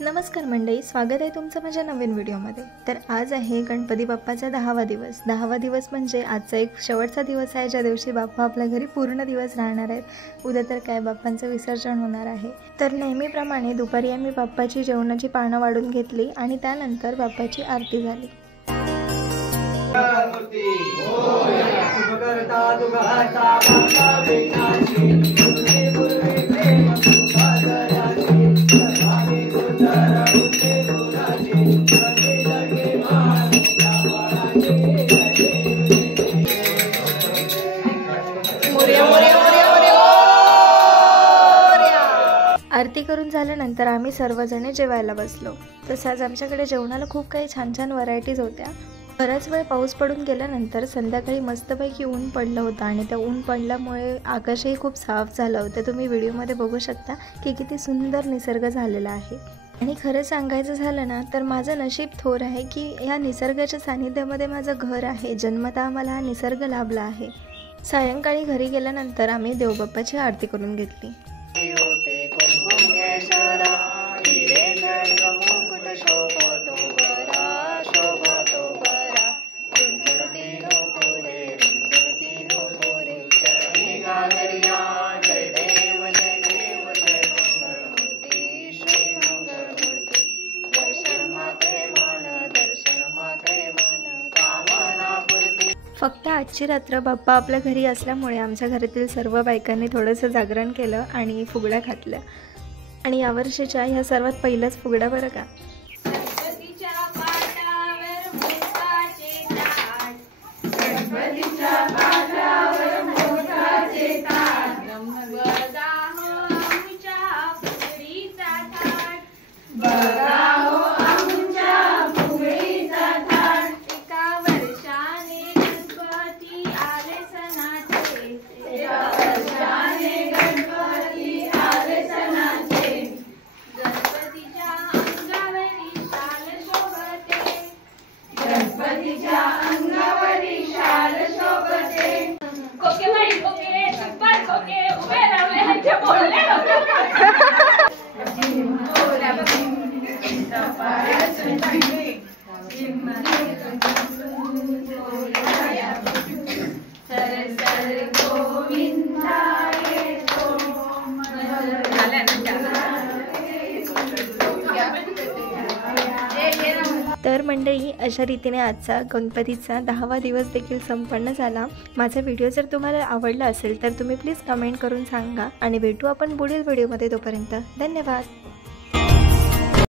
नमस्कार मंडळी, स्वागत आहे तुमचं माझ्या नवीन व्हिडिओमध्ये। तर आज आहे गणपती बाप्पाचा 10वा दिवस। 10वा दिवस म्हणजे आजचा एक शेवटचा दिवस आहे, ज्या दिवशी बाप्पा आपल्या घरी पूर्ण दिवस राहणार आहेत। उद्या तर काय बाप्पांचं विसर्जन होणार आहे। तर नेहमीप्रमाणे दुपारी आम्ही बाप्पाची जेवणाची पानं वाढून घेतली आणि त्यानंतर बाप्पाची आरती झाली। आरती करून झाल्यानंतर आम्ही सर्वजणे जेवायला बसलो। तसंच आमच्याकडे जेवणाला खूप काही छान छान व्हरायटीज होत्या। बराच वेळ पाऊस पडून गेल्यानंतर संध्याकाळी मस्तपैकी ऊन पडलं होतं आणि त्या ऊन पडल्यामुळे आकाशही खूप साफ झालं होतं। तुम्ही व्हिडिओमध्ये बघू शकता की किती सुंदर निसर्ग झालेला आहे। आणि खरं सांगायचं झालं ना तर माझं नशीब थोर आहे की या निसर्गाच्या सानिध्यामध्ये माझं घर आहे। जन्मतः मला हा निसर्ग लाभला आहे। सायंकाळी घरी गेल्यानंतर आम्ही देवबाप्पाची आरती करून घेतली। फक्त आजची रात्र बाप्पा आपल्या घरी असल्यामुळे आमच्या घरातील सर्व बायकांनी थोडंसं जागरण केलं आणि फुगड्या घातल्या। आणि यावर्षीच्या ह्या सर्वात पहिलाच फुगड्या बरं का। तर मंडळी, अशा रीतीने आजचा गणपतीचा 10वा दिवस देखील संपन्न झाला। माझा व्हिडिओ जर तुम्हाला आवडला असेल तर तुम्ही प्लीज कमेंट करून सांगा आणि भेटू आपण पुढील व्हिडिओमध्ये। तोपर्यंत धन्यवाद।